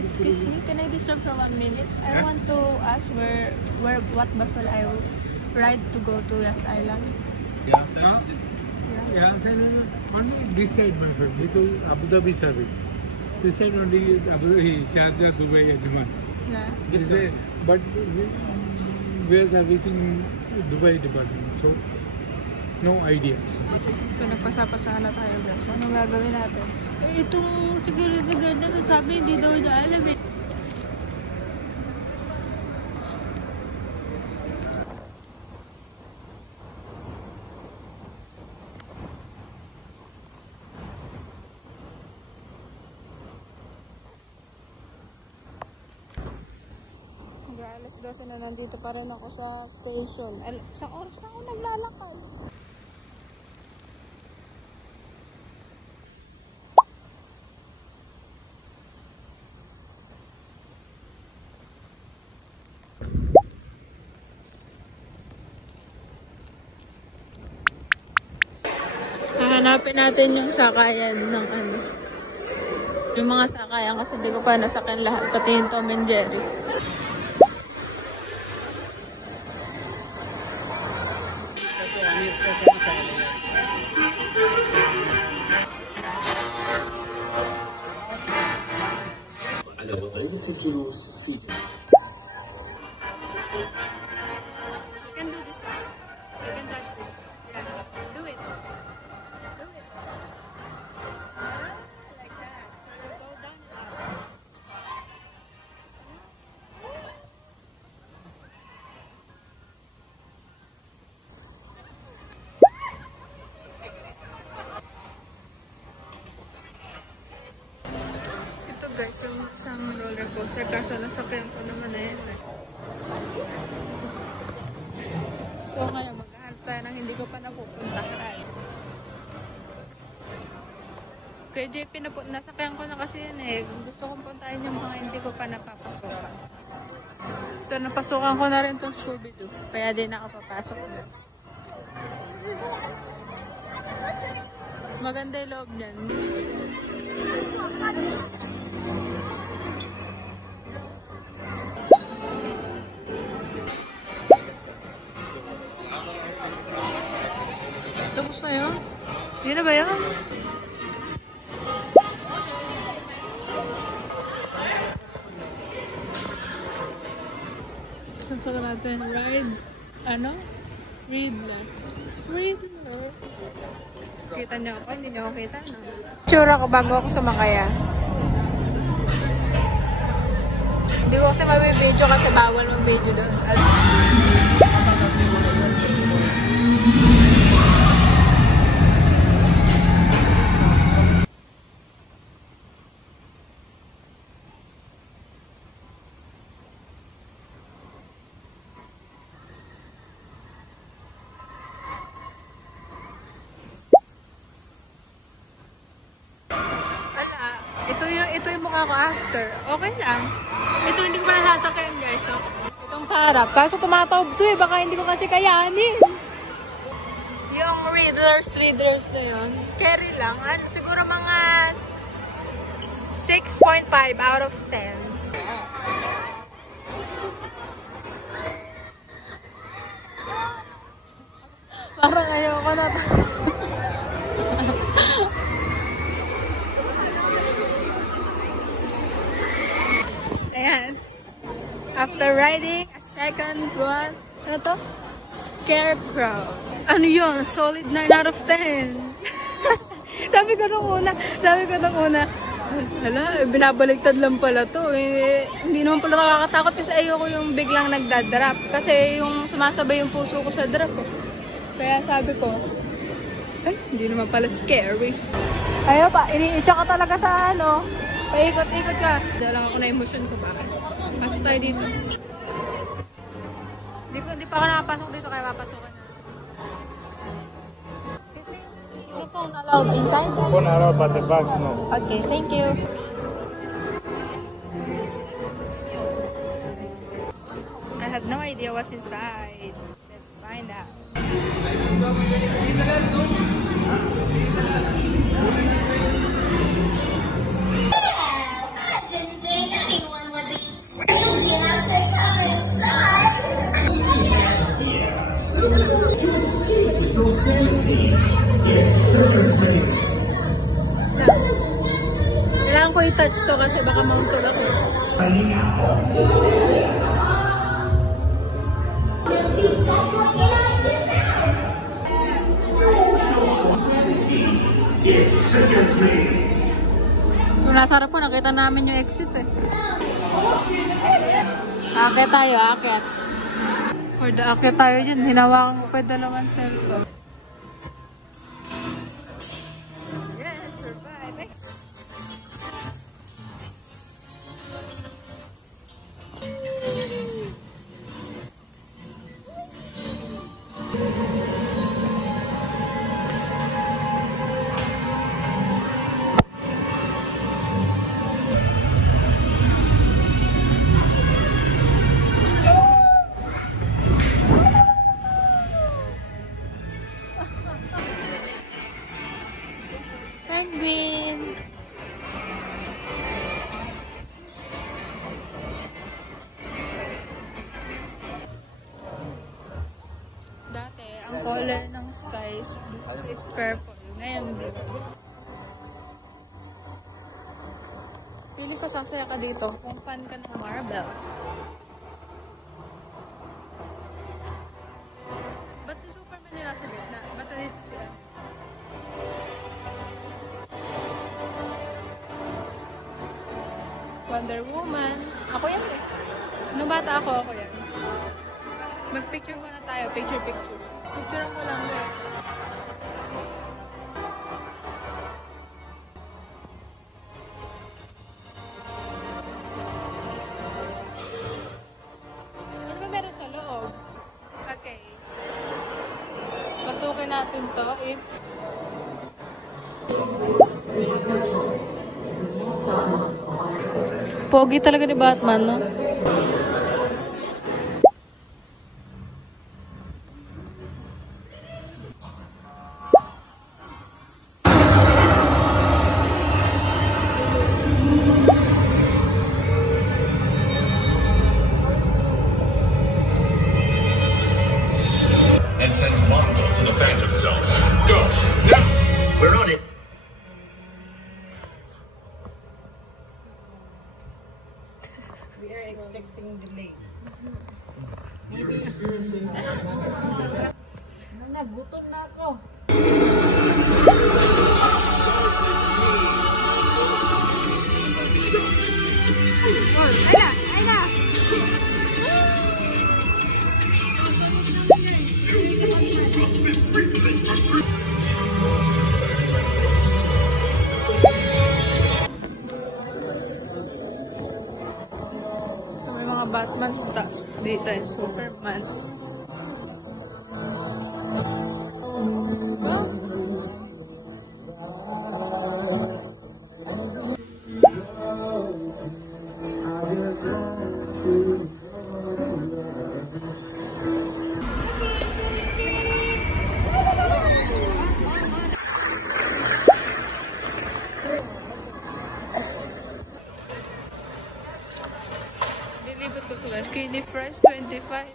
Excuse me, can I disturb for 1 minute? I want to ask what bus will I ride to go to Yas Island? Yas Island? Yeah. Yas Island only this side, my friend. This is Abu Dhabi service. This side only Abu Dhabi, Sharjah, Dubai, Ajman. Yeah. This way, but we are servicing Dubai department, so no idea. Ito, nagpasa-pasa na tayo guys. Anong gagawin natin? Eh, itong security guard na sasabi, hindi daw niya alam eh. Alas 12 na, nandito pa rin ako sa station. Isang oras na ako naglalakad. Hahanapin natin yung sakayan ng ano. Yung mga sakayan kasi di ko pa nasakyan lahat. Pati yung Tom and Jerry. على وضعية الجلوس في Guys, yung isang roller coaster kaso nasakyan ko naman eh. So ngayon maghahanap tayo ng hindi ko pa napupuntahan. Kay JP nasakyan ko na kasi yun eh. Gusto kong puntahan yung mga hindi ko pa napapasukan. Ito, napasukan ko na rin itong Scooby-Doo. Kaya din nakapapasok na. Maganda yung loob niyan. Tapos na yun? Yun na ba yun? Saan sa natin? Ride? Ano? Read lang. Read lang. Kita niyo ako? Hindi niyo ako kita, no? Tsura ko bago ako sumakaya. Hindi ko kasi mabibideo kasi bawal mag-video doon. Ito yung mukha ko after. Okay lang. Ito hindi ko pa nasasakyan guys. So, itong sa harap. Kaso tumatawag to eh. Baka hindi ko kasi kayanin. Yung readers na yun. Carry lang. Ano, siguro mga 6.5 out of 10. Parang ayoko na. Ayan. After riding a second one, ano to? Scarecrow. Ano yun? Solid 9 out of 10. Sabi ko nung una, hala, binabaligtad lang pala to. Eh, hindi naman pala nakakatakot kasi ayoko yung biglang nagdadrop. Kasi yung sumasabay yung puso ko sa drop. Kaya sabi ko, ay, hindi naman pala scary. Ayaw pa, iniitsa ka talaga sa ano. Paikot-ikot ka. Dala lang ako na emotion ko. Bakit? Pasok tayo dito. Hindi pa ako nakapasok dito kaya papasukan na. Excuse me? Is the phone allowed inside? Phone allowed but the bags no. Okay, thank you. idea what's inside. Let's find out. Kailangan ko i-touch to kasi baka mauntog ako. Kung nasa harap ko, nakita namin yung exit eh. Akit tayo, akit. For the akit tayo dyan, hinawakan ko pa dalawang cellphone. Yes, survive. Penguin! Dati, ang color ng sky is purple. Ngayon, blue. Feeling ko sasaya ka dito kung fan ka ng marbles. Ba't si Superman nila sa gitna? Ba't dito siya? Wonder Woman. Ako yan eh. Nung bata ako yan. Mag-picture muna tayo. Picture. Picture ko lang eh. Ano ba meron sa loob? Okay. Pasukin natin to if pogi talaga ni Batman, no? And send Wanda to the Phantom Zone. Go! Now! We're on it! We are expecting delay. You're experiencing unexpected. Nagutom na ako. Ay na! May mga Batman stars dito and Superman. Deliver ko to guys. Skinny fries, 25.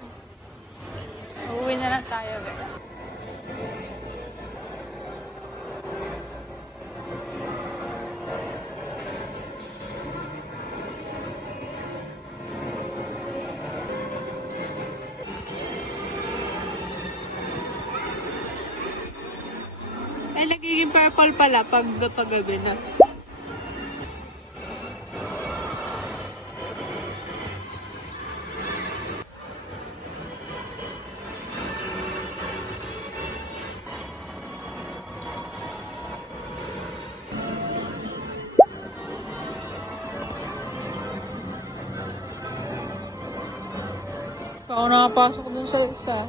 Uuwi na lang tayo guys. Ay, nagiging purple pala pag gabi na. Ako nakapasok dun sa isa.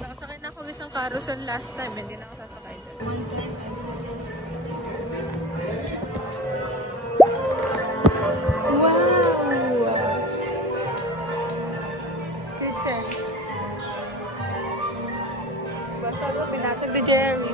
Nakasakay na ako isang carousel last time. Hindi na ako sasakay dun. Sabi, binasag ni Jerry.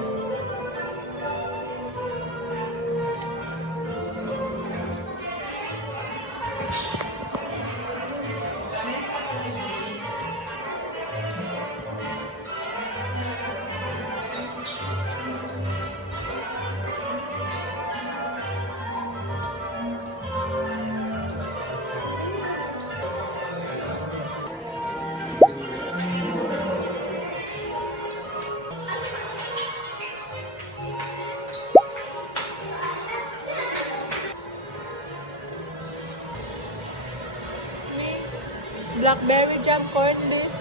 Blackberry jam, corn beef,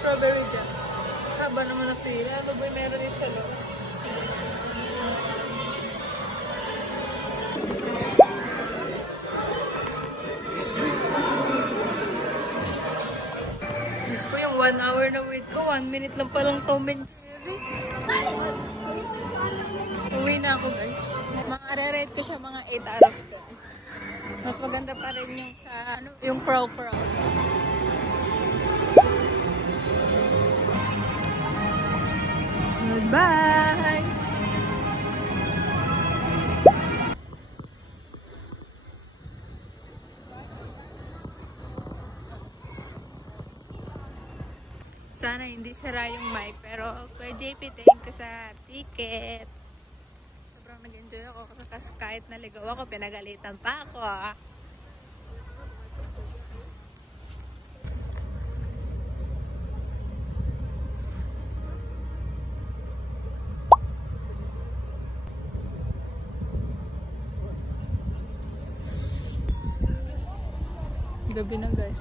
strawberry jam. Haba naman na pila. Ano ba yung meron dito sa loob? Miss ko yung 1 hour na wait ko. 1 minute lang palang Tom and Jerry. Uwi na ako guys. Re-rate ko siya mga 8 out of 10. Mas maganda pa rin yung sa yung Crow. Goodbye! Sana hindi sara yung mic, pero Kuya JP, thank you sa ticket. Sobrang nag-enjoy ako kasi kahit naligaw ako, pinagalitan pa ako. Gabi na guys.